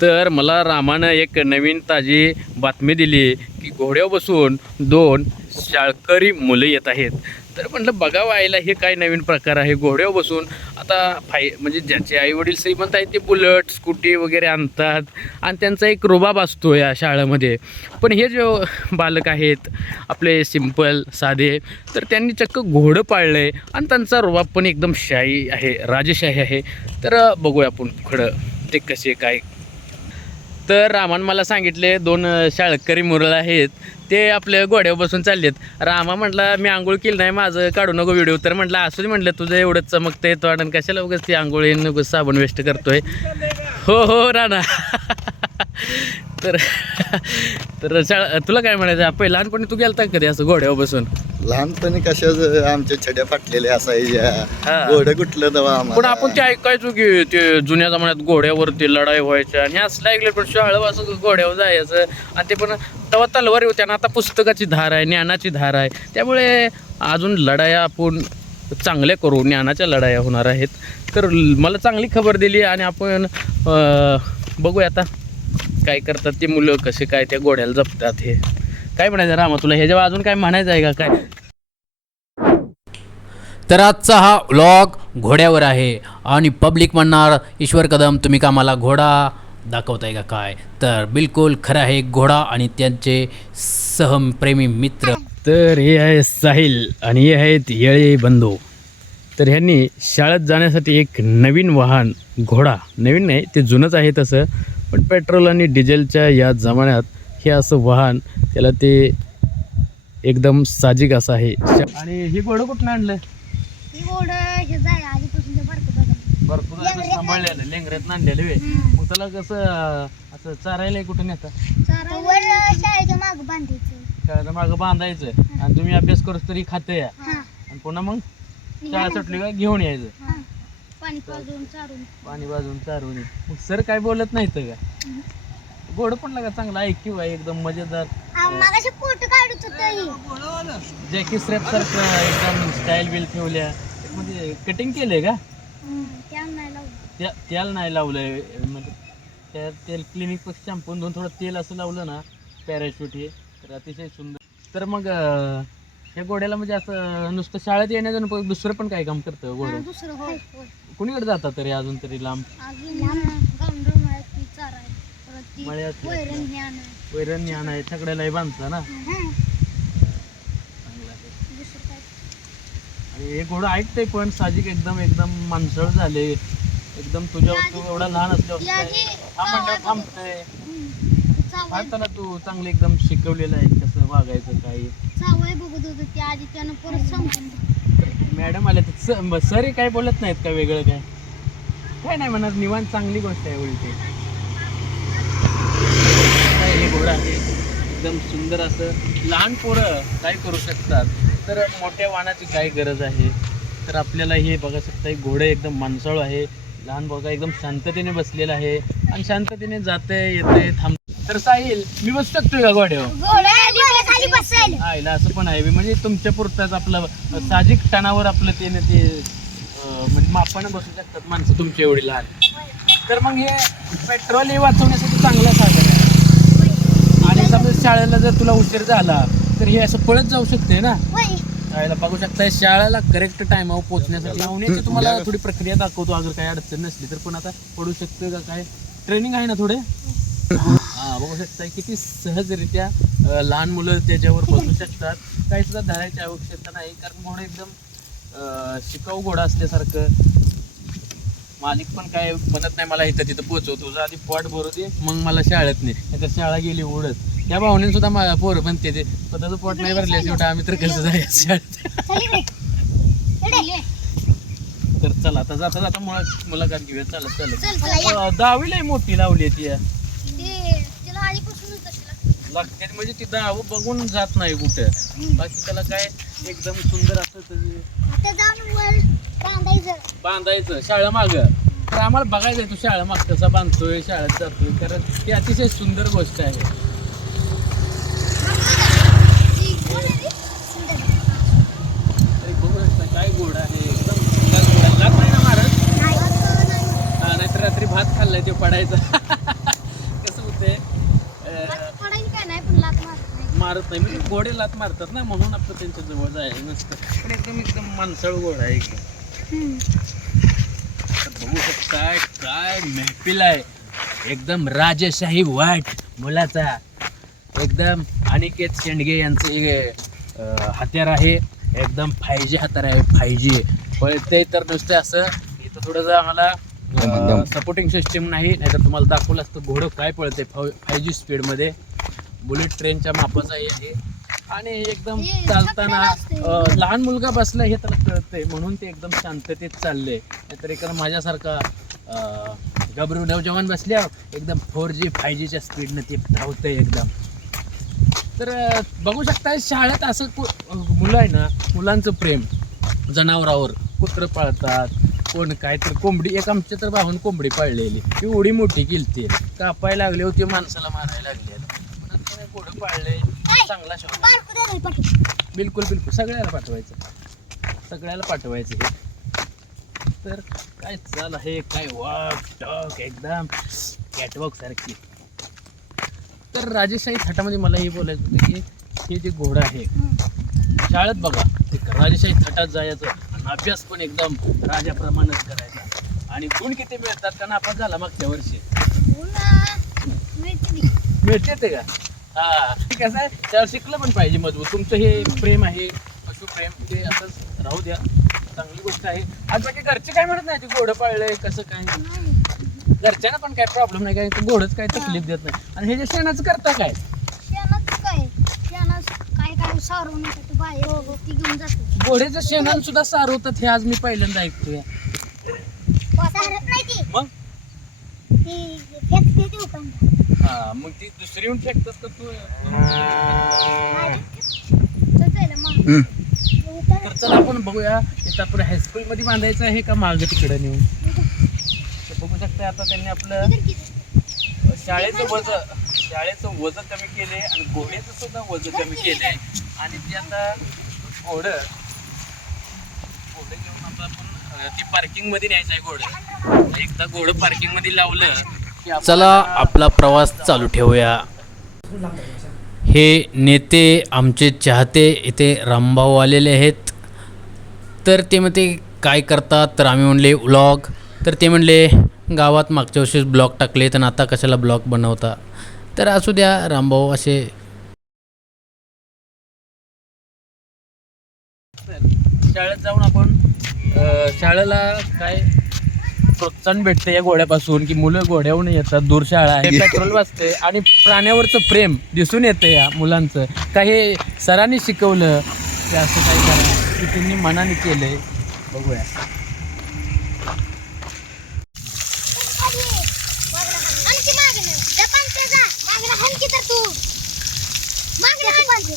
तर मला रामानं एक नवीन ताजी बातमी दिली की घोड्यावर बसून दोन शाळकरी मुलं येत आहेत. तर म्हटलं बघावं आईला हे काय नवीन प्रकार आहे. घोड्यावर बसून आता फाय म्हणजे ज्याचे आईवडील श्रीमंत आहेत ते बुलट स्कूटी वगैरे आणतात आणि त्यांचा एक रुबाब असतो या शाळेमध्ये. पण हे जो बालक आहेत आपले सिंपल साधे तर त्यांनी चक्क घोडं पाळलं आहे आणि त्यांचा रुबाब पण एकदम शाही आहे राजशाही आहे. तर बघूया आपण खडं ते कसे काय तर रामान मला सांगितले दोन शाळकरी मुरळ आहेत ते आपल्या घोड्यावर बसून चाललेत. रामा म्हटला मी आंघोळ केली नाही माझं काढू नको व्हिडिओ तर म्हटलं असू दे म्हटलं तुझं एवढंच चमकतं येतो आणि कशाला उगाच ती आंघोळी नको साबण वेस्ट करतोय. हो हो राणा. तर तर शाळा तुला काय म्हणायचं? पहिला लहानपणी तू गेलता कधी असं घोड्यावर बसून? लहानपणी कशाच आमच्या छड्या फाटलेल्या. असायच्या. घोडं कुठलं तेव्हा पण आपण ते ऐकायचो की ते जुन्या जमान्यात घोड्यावरती लढाई व्हायच्या. आणि असलं ऐकलं पण शाळा असं घोड्यावर जायचं. आणि ते पण तेव्हा तलवारी होत्या ना आता पुस्तकाची धार आहे ज्ञानाची धार आहे. त्यामुळे अजून लढाया आपण चांगल्या करू ज्ञानाच्या लढाया होणार आहेत. तर मला चांगली खबर दिली आणि आपण अं, बघूया आता काय करतात ते मुलं कसे काय त्या घोड्याला जपतात हे. काय म्हणायचं रामा तुला ह्याच्यावर अजून काय म्हणायचं आहे का? काय? तर आजचा हा व्लॉग घोड्यावर आहे. आणि पब्लिक म्हणणार ईश्वर कदम तुम्ही का मला घोडा दाखवताय का काय? तर बिलकुल खरं आहे घोडा आणि त्यांचे सहप्रेमी मित्र. तर हे आहे साहिल आणि हे आहेत येळे बंधू. तर ह्यांनी शाळेत जाण्यासाठी एक नवीन वाहन घोडा. नवीन नाही ते जुनंच आहे तसं. पण पेट्रोल आणि डिझेलच्या या जमान्यात हे असं वाहन त्याला ते एकदम साजिक असं आहे. आणि हे घोडं कुठून आणलं? ही गोड हे जाय आधीपासून भरपूर सांभाळलेलं लेंगऱ्यात आणलेलं वे मग त्याला कसं असं चारायला कुठून शाळेच्या माग बांधायचं. मागं बांधायचं. आणि तुम्ही अभ्यास करूच तरी खातं या. आणि पुन्हा मग शाळा सुटली का घेऊन यायचं. हा. पाणी पाजून चारून. पाणी बाजून चारवून मग सर काय बोलत नाहीत का? गोड पण लागा चांगला ऐक्यू आहे एकदम मजेदार. मागाशी फोटो काढत होत जॅकी स्ट्रॅप सारखं एकदम स्टाईल बिल ठेवल्या. म्हणजे कटिंग केलंय का? त्या नाही त्याला लावलंय म्हणजे त्या तेल क्लिनिकपेक्षा शॅम्पून दोन थोडं तेल असं लावलं ना पॅराशूट हे तर अतिशय सुंदर. तर मग ह्या घोड्याला म्हणजे असं नुसतं शाळेत येण्याचं दुसरं पण काय काम करतं हा, घोडं कुणीकडे जातात तरी अजून तरी लांब अजून गावंडळ मळ्यात ती चार आहे परत ती मळ्यात वैरण ज्ञान वैरण ज्ञान आहे. सगळ्यालाही बांधता ना? हा, चांगलं आहे. दुसरं काय? आणि हे घोडं ऐकतंय पण. साजिक एकदम एकदम माणसळ झाले. एकदम तुझ्यावर तू एवढा लहान असल्यावर म्हणल्यावर थांबतंय पाहताना तू. चांगलं एकदम शिकवलेलं आहे कसं वागायचं काय. चावय बघत होतं त्या आधी त्यानं परत सांगून दिलं. मॅडम आले तर सर काय बोलत नाहीत का वेगळं काय? काय नाही म्हणत. निवांत चांगली गोष्ट आहे उलटी. घोडं आहे एकदम सुंदर असं लहान पोरं काय करू शकतात? तर मोठ्या वाहनाची काय गरज आहे? तर आपल्याला हे बघा शकता घोडं एकदम माणसाळू आहे. लहान बघा एकदम शांततेने बसलेलं आहे आणि शांततेने जाते येते थांब. तर साहिल मी बसू शकतोय का बसायला आयला असं पण आहे. म्हणजे तुमच्या पुरताच आपलं साजिक टणावर आपलं ते न ते म्हणजे मापानं बसू शकतात माणसं तुमची एवढी लहान. तर मग हे पेट्रोल हे वाचवण्यासाठी चांगलं साधन शाळेला जर तुला उशीर झाला तर हे असं पळत जाऊ शकते ना? होय. शाळेला बघू शकता शाळेला करेक्ट टायमावर पोहोचण्यासाठी. लावण्याची तुम्हाला थोडी प्रक्रिया दाखवतो अगर काही अडचण नसली तर पण आता पडू शकते का काय? ट्रेनिंग आहे ना थोडे? हा बघू शकता किती सहजरित्या लहान मुलं त्याच्यावर बसू शकतात. काही सुद्धा धरायची आवश्यकता नाही कारण घोडं एकदम शिकाऊ घोडा असल्यासारखं. मालिक पण काय म्हणत नाही मला इथं तिथं पोहोचव तुझं आधी पोट भरू दे मग मला शाळेत नाही नाहीतर शाळा गेली उडत त्या भावनेने सुद्धा मला पोरं म्हणते ते. स्वतःचं पोट नाही भरले शेवटी आम्ही तर कसं जायचं शाळेत. तर चला आता जाता जाता मुला मुलाखत घेऊया. चालत चालत चल चला या. अं, दहावीला मोठी लावली आहे ती लागते. म्हणजे ती दहावं बघून जात नाही कुठं. बाकी त्याला काय एकदम सुंदर असं बांधायचं. बांधायचं शाळा माग. तर आम्हाला बघायचं आहे तू शाळा माग कसा बांधतोय शाळेत जातोय. कारण ती अतिशय सुंदर गोष्ट आहे. पडायचं. कसं होते मारत नाही. म्हणजे गोडे लात मारतात ना म्हणून आपलं त्यांच्या जवळ जाय नसतं. पण एकदम एकदम माणसाळ गोड आहे एकदम. बघू शकता काय मेहफिल आहे. एकदम राजेशाही वाट मुलाचा. एकदम अनिकेत शेंडगे यांचे हत्यार आहे. एकदम फायजी हत्यार आहे फायजी. पण ते तर नुसते असं. इथं थोडंसं आम्हाला सपोर्टिंग सिस्टीम नाही नाहीतर तुम्हाला दाखवलं असतं घोडं काय पळते फाय जी स्पीडमध्ये बुलेट ट्रेनच्या मापाचं हे आहे. आणि एकदम चालताना लहान मुलगा बसला हे त्याला कळतंय. म्हणून ते एकदम शांततेत चाललंय. नाहीतर एखादा माझ्यासारखा अं, गबरू नवजवान बसल्यावर एकदम फोर जी फाय जीच्या स्पीडनं ते धावतंय एकदम. तर बघू शकता शाळेत असं मुलं आहे ना मुलांचं प्रेम जनावरावर कुत्रं पाळतात कोण काय तर कोंबडी एक आमच्या तर भाऊन कोंबडी पाळलेली. ती उडी मोठी केलती. कापायला लागली होती माणसाला मारायला लागली घोडं पाळले चांगला पाठी. बिलकुल बिलकुल. सगळ्याला पाठवायचं. सगळ्याला पाठवायचं हे. तर काय चाल आहे? काय वॉक टॉक एकदम कॅटवॉक सारखी. तर राजेशाही थाटामध्ये मला हे बोलायचं होतं की हे जे घोडं आहे शाळेत बघा ते राजेशाही थाटात जायचं. अभ्यास पण एकदम राजाप्रमाणेच करायचा. आणि गुण किती मिळतात का नापास झाला मागच्या वर्षी. मिळते ते का? हा. ठीक आहे त्यावर शिकलं पण पाहिजे मजबूत. तुमचं हे प्रेम आहे पशुप्रेम ते असंच राहू द्या. चांगली गोष्ट आहे. आज बाकी घरचे काय म्हणत नाही ते घोडं पाळलंय कसं काय? नाही. घरच्यांना पण काय प्रॉब्लेम नाही काय? घोडच काय तकलीफ देत नाही. आणि हे जे शेणाचं करता काय शेणात काय शेणात काय काय सारवून येतात ते बाहेर हो, ती घेऊन जाते. घोड्याचं सुद्धा सारवतात हे आज मी पहिल्यांदा ऐकतोय. सारत नाही ती. मग? ती फेकते ती उकळून हा मग ती दुसरी येऊन फेकतात तर तू? हम्म. तर चला आपण बघूया. इथं आपण हायस्कूलमध्ये बांधायचं आहे का मागं तिकडं नेऊन? तर बघू शकता आता त्यांनी आपलं शाळेचं शाळेचं वजन कमी केले आणि घोड्याचं सुद्धा वजन कमी केलंय आणि ते आता घोडं घोडं घेऊन आता आपण ती पार्किंगमध्ये न्यायचं आहे घोडं. एकदा घोडं पार्किंगमध्ये लावलं की चला आपला प्रवास चालू ठेवूया. हे नेते आमचे चाहते इथे रामभाऊ आलेले आहेत. तर ते म्हणते काय करतात? तर आम्ही म्हणले व्लॉग. तर ते म्हणले गावात मागच्या वर्षीच ब्लॉग टाकले तर आता कशाला ब्लॉग बनवता? तर असू द्या रामभाऊ असे शाळेत जाऊन आपण शाळेला काय प्रोत्साहन भेटते या घोड्यापासून की मुलं घोड्याहून येतात दूर शाळा आहे. पेट्रोल वाचते आणि प्राण्यावरचं प्रेम दिसून येतं या मुलांचं. काही सरांनी शिकवलं की असं काही करा की त्यांनी मनाने केलंय. बघूया आणखी मागे नाही. त्या पाणथ्या जा. मागं हाणकी तर तू. मागं हाण. अ,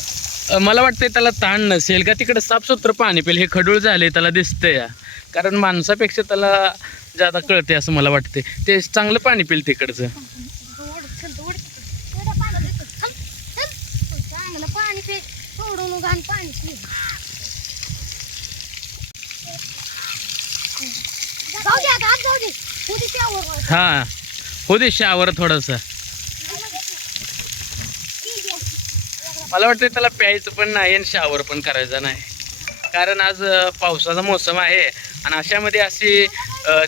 मला वाटतंय त्याला ताण नसेल का तिकडे साफसुथरं पाणी पेल हे खडूळ झाले त्याला दिसतंय. या कारण माणसापेक्षा त्याला ज्यादा कळते असं मला वाटते ते चांगलं पाणी पेल तिकडचं. ओढ, चल, ओढ. एवढं पाणी देतो. चल, चल. चांगलं पाणी पे सोडून घाण पाणी पी. जाऊ दे आता, आत जाऊ दे. होऊ दे त्यावर. हा हो दे शावर थोडंसं मला वाटतं त्याला प्यायचं पण नाही आणि शावर पण करायचं नाही. कारण आज पावसाचा मोसम आहे आणि अशामध्ये अशी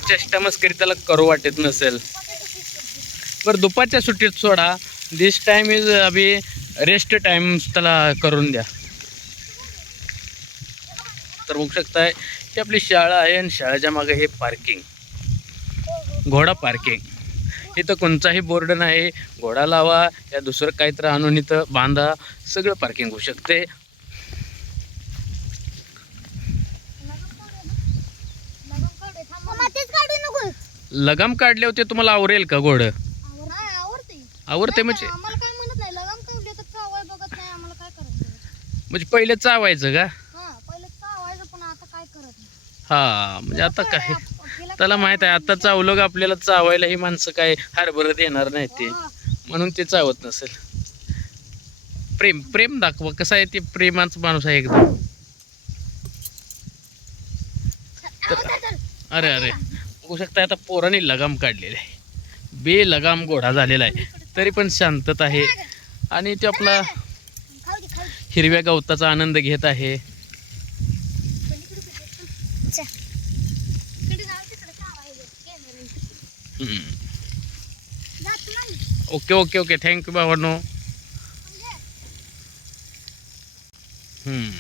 चेष्टा मस्करी त्याला करू वाटत नसेल. बरं दुपारच्या सुट्टीत सोडा. दिस टाईम इज अभि रेस्ट टाईम त्याला करून द्या. तर बघू शकताय की आपली शाळा आहे आणि शाळेच्या मागे हे पार्किंग घोडा पार्किंग इथं कोणताही बोर्ड नाही. घोडा लावा या दुसरं काहीतरी आणून इथं बांधा सगळं पार्किंग होऊ शकते. लगाम काढले होते तुम्हाला आवरेल का घोडं? आवरते म्हणजे? म्हणजे पहिले चावायचं का? हा हा म्हणजे आता काय? त्याला माहीत आहे आता चावलं आपल्याला चावायला ही माणसं काय हरभरत येणार नाही ते. म्हणून ते चावत नसेल. प्रेम प्रेम दाखवा कसं आहे ते प्रेमाचा माणूस आहे एकदम. अरे अरे बघू शकता आता पोराने लगाम काढलेला आहे. बे लगाम घोडा झालेला आहे. तरी पण शांतता आहे. आणि ते आपला हिरव्या गवताचा आनंद घेत आहे चा. तिकडे जाऊ तिकडे चावायला. कॅमेरा. हम्म. जातो ना मी. Okay okay okay. Thank you बाबांनो. हम्म.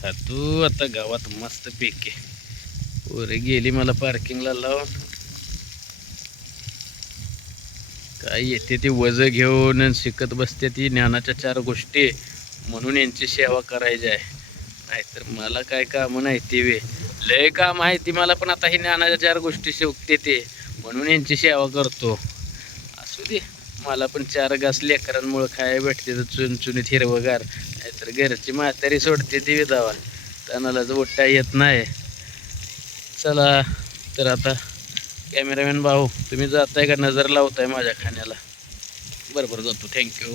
खातू आता गावात मस्त पेके. पोरे गेली मला पार्किंगला लावून. काय येते ती वज घेऊन शिकत बसते ती ज्ञानाच्या चार गोष्टी म्हणून यांची सेवा करायची आहे. नाहीतर मला काय कामं नाही ती वे लय का माहिती मला पण आता ही ज्ञानाच्या चार गोष्टी शेवटते ते. म्हणून यांची सेवा करतो. असू दे. मला पण चार घास लेकरांमुळं खायला भेटते तर चुनचुनीत हिरवगार. नाहीतर घरची म्हातारी सोडते ती विधावा तणाला ओट्टा येत नाही. चला तर आता कॅमेरामॅन भाऊ तुम्ही जाताय का? नजर लावताय माझ्या खाण्याला. बरोबर जातो. थँक्यू